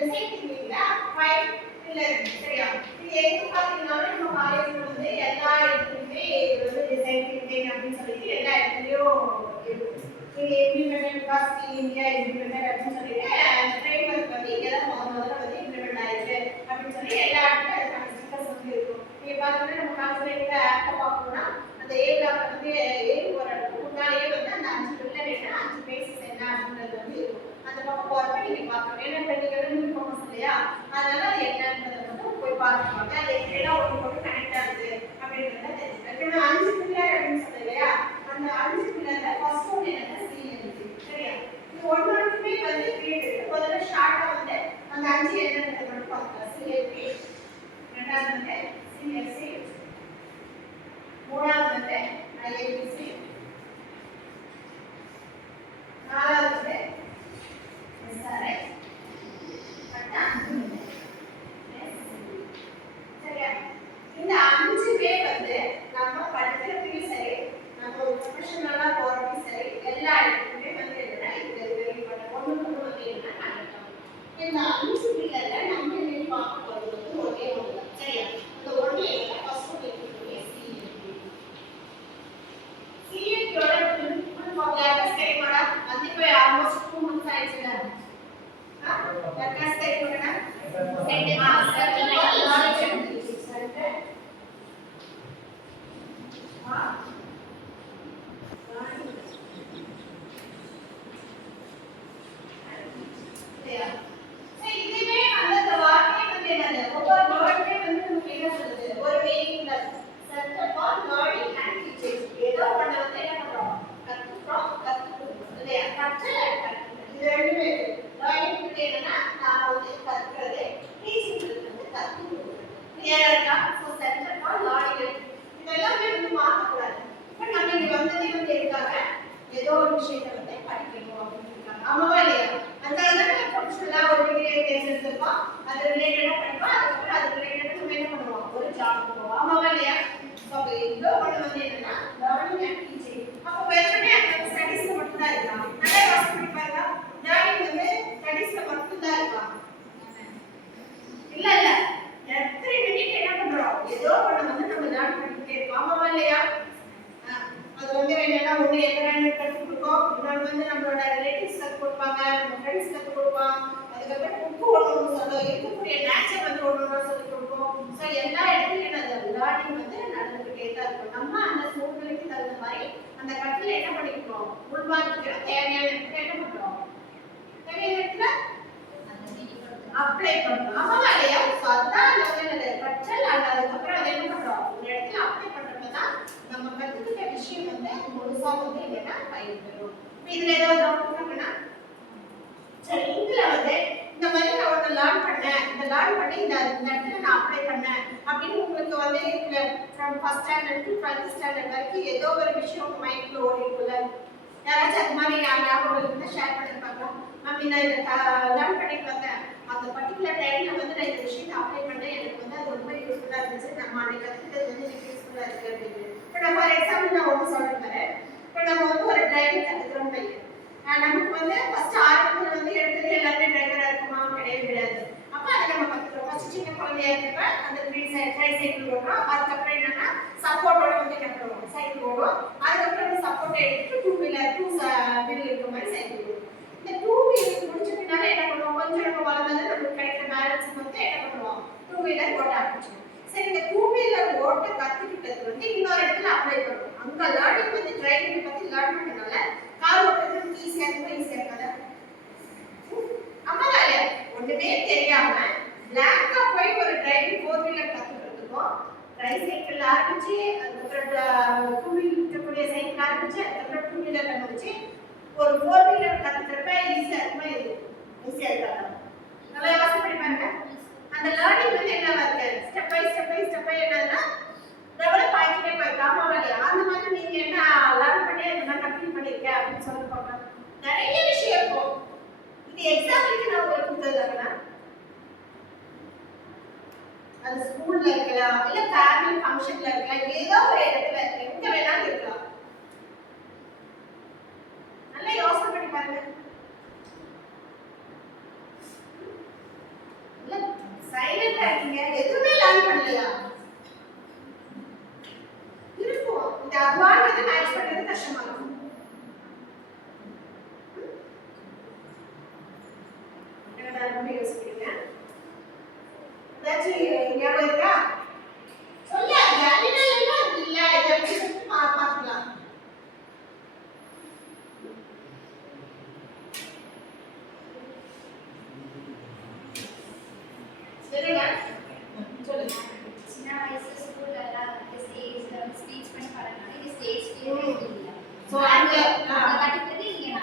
Design திங்கிங்ல 5 pillar சரியா? இது எங்க பாத்தீங்கன்னாலும் நம்ம காலேஜ்ல வந்து எல்லா இடத்துலயுமே இது வந்து டிசைன் திங்கிங் அப்படின்னு சொல்லிட்டு எல்லா இடத்துலயும் இருக்கு. இது இம்ப்ளிமெண்டட் யூனிவர்சிட்டி இந்தியா இம்ப்ளிமெண்டட் அப்படின்னு சொல்லிட்டு அந்த ஃப்ரேம்வொர்க் வந்து இங்கே தான் முதல்ல வந்து இம்ப்ளிமெண்ட் ஆயிருக்கு அப்படின்னு சொல்லி எல்லா இடத்துலையும் அதுக்கான ஸ்டிக்கர்ஸ் வந்து இருக்கும். நீங்கள் பார்த்தீங்கன்னா நம்ம கால்குலேட்டர் ஆப்பை பார்க்கணும்னா அந்த ஏ பிளாக் வந்து ஏறி போகிற இடத்துக்கு முன்னாடியே வந்து அந்த 5 பில்லர் என்ன 5 பேசஸ் என்ன அப்படின்றது வந்து இருக்கும். அந்த பக்கம் போகிறப்ப நீங்கள் பார்க்கணும். ஏன்னா இப்போ நீங்கள் வந்து போகணும் இல்லையா, அதனால அது என்னன்றதை மட்டும் போய் பார்த்துக்கோங்க. அது எப்படிலாம் ஒன்று கனெக்ட் ஆகுது அப்படின்றத தெரிஞ்சுக்கலாம். இப்போ 5 பில்லர் அப்படின்னு சொன்னேன் இல்லையா, அந்த 5 பில்லர்ல ஃபர்ஸ்ட் ஒன் என்னன்னா சிஎன்சி சரியா? இது ஒவ்வொன்றுமே வந்து கிரியேட் இருக்கு. முதல்ல ஷார்ட்டா வந்து அந்த 5 என்னன்றதை மட்டும் பார்க்கலாம். சிஎன்சி, ரெண்டாவது வந்து சிஎஸ்சி, மூணாவது வந்து ஐஏபிசி, நாலாவது வந்து எஸ்ஆர்ஐ, சரியா? இந்த 5 பேர் வந்து நம்ம படிக்கிறதுக்கும் சரி, நம்ம ஒரு ப்ரொஃபஷனலா போறதுக்கும் சரி, எல்லா இடத்துக்குமே வந்து என்னன்னா இது வெளிப்பட்ட ஒண்ணுக்கு வந்து என்ன நடக்கும். இந்த 5 பில்லர்ல நம்ம என்ன பார்க்க போறது வந்து ஒரே ஒன்று தான் சரியா? அந்த ஒன்று என்ன ஃபர்ஸ்ட் ஒன்று இருக்கக்கூடிய சிஎன்டியோட ஃபுல் ஃபார்ம் லேட்டஸ்ட் டைமோட வந்து இப்போ ஆல்மோஸ்ட் 2 months ஆயிடுச்சுல. லேட்டஸ்ட் டைமோட ஏதோ ஒரு விஷயத்தை வந்து படிக்கணும் அப்படின்னு இருக்காங்க. ஆமாவா இல்லையா? அதனால ப்ரொஃபஷனலா ஒரு டிகிரி தேர்ந்தெடுத்திருக்கோம், அது ரிலேட்டடா படிப்போம், அதுக்கப்புறம் அது ரிலேட்டடா நம்ம என்ன பண்ணுவோம், ஒரு ஜாப் போவோம். ஆமாவா இல்லையா? ஸோ இவ்வளோ ஒன்று வந்து என்னன்னா லேர்னிங் அண்ட் டீச்சிங். அப்போ வெறுமனே அந்த ஸ்டடீஸ்ல மட்டும்தான் இருக்கலாம். நல்லா யோசனை பண்ணி பாருங்க, லேர்னிங் வந்து ஸ்டடீஸ்ல மட்டும்தான் இருக்கலாம். இல்ல இல்ல, எவ்ரி மினிட் என்ன பண்றோம், ஏதோ ஒன்று வந்து நம்ம லேர்ன் பண்ணிக்கிட்டே இருக்கோம். ஆமாவா இல்லையா? அது வந்து என்னன்னா ஒன்று என்விரான்மெண்ட் கற்றுக் கொடுப்போம், இன்னொன்று வந்து நம்மளோட ரிலேட்டிவ்ஸ் கற்றுக் கொடுப்பாங்க, நம்ம ஃப்ரெண்ட்ஸ் கற்றுக் கொடுப்போம், அதுக்கப்புறம் புக்கு ஒன்று சொல்லுவோம், இருக்கக்கூடிய நேச்சர் வந்து ஒன்று சொல்லிக் கொடுப்போம். ஸோ எல்லா இடத்துலையும் அந்த லேர்னிங் வந்து நடந்துக்கிட்டே தான் இருக்கும். நம்ம அந்த சூழ்நிலைக்கு தகுந்த மாதிரி அந்த கற்றலை என்ன பண்ணிக்கிறோம், உள்வாங்கிக்கிறோம், தேவையான இடத்துல என்ன பண்ணுறோம், தேவையான இடத்துல அப்ளை பண்ணுறோம். ஆமாவா இல்லையா? ஸோ அதுதான் அந்த வந்து கற்றல். அதுக்கப்புறம் அதை என்ன பண்ணுறோம், ஒரு இடத்துல அப்ளை பண்ணுறப்ப தான் நம்ம கற்றுக்கிட்ட விஷயம் வந்து முழுசா வந்து என்னன்னா பயன்பெறும். இதுல ஏதாவது டவுட் இருக்குன்னா சரி, இதுல வந்து இந்த மாதிரி நான் ஒன்று லேர்ன் பண்ணேன், இந்த லேர்ன் பண்ணி இந்த இடத்துல நான் அப்ளை பண்ணேன் அப்படின்னு உங்களுக்கு வந்து இதுல from first standard to 12th standard வரைக்கும் ஏதோ ஒரு விஷயம் உங்க மைண்ட்ல ஓடிக்குள்ள யாராச்சும் அது மாதிரி ஞாபகம் இருந்தா ஷேர் பண்ணிருப்பாங்க. மேம் நான் இதை லேர்ன் பண்ணிட்டு வந்தேன், அந்த பர்டிகுலர் டைம்ல வந்து நான் இந்த விஷயத்தை அப்ளை பண்ணேன், எனக்கு வந்து அது ரொம்ப யூஸ்ஃபுல்லா இருந்துச்சு, நம்ம அன்னைக்கு கற்றுக்கிறது வந்து எனக்கு யூஸ்ஃபுல்லா இருக்கு அப்படின்னு. இப்போ நம்ம ஒரு எக்ஸாம்பிள் நான் ஒன்று சொல்லிருக்கேன். இப்போ நம்ம வந்து ஒரு டிரைவிங் கற்றுக்கிறோம் பையன், நமக்கு வந்து ஃபர்ஸ்ட் ஆரம்பத்தில் வந்து எடுத்தது எல்லாமே டிரைவராக இருக்குமா, கிடையாது. அப்போ அதை நம்ம கற்றுக்கிறோம். ஃபர்ஸ்ட் சின்ன குழந்தையா இருக்கப்ப அந்த ட்ரை சைக்கிள் ஓடுறோம், அதுக்கப்புறம் என்னன்னா சப்போர்ட்டோட வந்து என்ன பண்ணுவோம், சைக்கிள் ஓடும், அதுக்கப்புறம் அந்த சப்போர்ட்டை எடுத்துட்டு 2 வீலர் இருக்க மாதிரி சைக்கிள் ஓடும். இந்த 2 வீலர் முடிச்ச பின்னால என்ன பண்ணுவோம், கொஞ்சம் நம்ம வளர்ந்தது நம்மளுக்கு கிடைக்கிற பேலன்ஸ் வந்து என்ன பண்ணுவோம், 2 வீலர் ஓட்ட ஆரம்பிச்சோம். சரி, இந்த 2 வீலர் ஓட்ட கத்துக்கிட்டது வந்து இன்னொரு இடத்துல அப்ளை பண்ணுவோம். அங்க லேர்னிங் வந்து டிரைவிங் பத்தி லேர்ன் பண்ணனால கார் ஓட்டுறது ஈஸியா இருக்காது. ஆமாவா இல்லையா? ஒண்ணுமே தெரியாம பிளாங்கா போய் ஒரு டிரைவிங் 4 வீலர் கத்துக்கிறதுக்கும் ட்ரை சைக்கிள் ஆரம்பிச்சு அதுக்கப்புறம் 2 வீலர் சைக்கிள் ஆரம்பிச்சு அதுக்கப்புறம் 2 வீலர் முடிச்சு ஒரு 4 வீலர் கத்துக்கிறப்ப ஈஸியா இருக்குமா, ஈஸியா இருக்காது. நல்லா யோசனை பண்ணி பாருங்க. அந்த லேர்னிங் வந்து என்ன இருக்கு, ஸ்டெப் பை என்னன்னா டெவலப் ஆகிட்டே போயிருக்கு. ஆமாவா இல்லையா? அந்த மாதிரி நீங்க என்ன லேர்ன் பண்ணி என்ன கம்ப்ளீட் பண்ணிருக்கேன் அப்படின்னு சொல்லி பார்க்கலாம். நிறைய விஷயம் இருக்கும். இது எக்ஸாம்பிளுக்கு நான் உங்களுக்கு கொடுத்ததுன்னா அது ஸ்கூல்ல இருக்கலாம், இல்ல ஃபேமிலி ஃபங்க்ஷன்ல இருக்கலாம், ஏதோ ஒரு இடத்துல எங்க வேணாலும் இருக்கலாம். நல்லா யோசனை பண்ணி பாருங்க. படிக்கிறீங்க? எதுவுமே லேர்ன் பண்ணலையா? இருக்கும். இந்த அக்வான்றது மேட்ச் பண்றது கஷ்டமா இருக்கும். என்னடா ரொம்ப யோசிக்கிறீங்க? ஏதாச்சும் ஞாபகம் இருக்கா? சொல்ல அனிமல் எல்லாம் இல்ல இதை எப்படி சொல்லிட்டு பார்க்கலாம். சரிங்க சொல்லுங்க. சின்ன வயசுல ஸ்கூல்ல எல்லாம் ஸ்டேஜ்ல ஸ்பீச் பண்ணி பழகினாங்க. ஸ்டேஜ் ஃபியர் இல்ல. சோ அந்த கத்துக்கிறது இங்க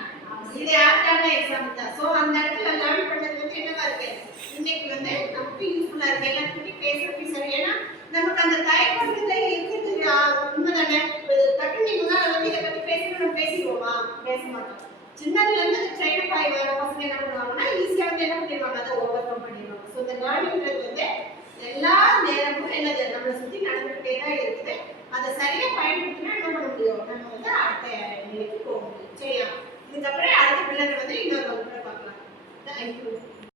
இது ஆப்டான எக்ஸாம்பிள் தான். சோ அந்த இடத்துல லேர்ன் பண்ணது வந்து என்னவா இருக்கு? இன்னைக்கு வந்து நமக்கு யூஸ்ஃபுல்லா இருக்கு. எல்லாத்துக்கிட்டையும் பேசுறதுக்கு சரி. ஏன்னா நமக்கு அந்த தயக்கம்ன்றதே இருக்குது. உண்மைதானே? டக்குனு நீங்க முன்னால வந்து இதை பத்தி பேசணும் நம்ம பேசிடுவோமா? பேச மாட்டோம். சின்னதுல இருந்து ட்ரெயின் அப் ஆகி வர பசங்க என்ன பண்ணுவாங்கன்னா ஈஸியா வந்து என்ன பண்ணிடுவாங்க, அதை ஓவர் கம் பண்ணிடுவாங்க. ஸோ இந்த லேர்னிங்கிறது வந்து எல்லா நேரமும் என்னது நம்மளை சுற்றி நடந்துகிட்டே தான் இருக்குது. அதை சரியா பயன்படுத்தினா என்ன பண்ண முடியும், நம்ம வந்து அடுத்த நிலைக்கு போக முடியும். சரியா? இதுக்கப்புறம் அடுத்த பிள்ளைங்க வந்து இன்னொரு வகுப்புல பார்க்கலாம். தேங்க்யூ.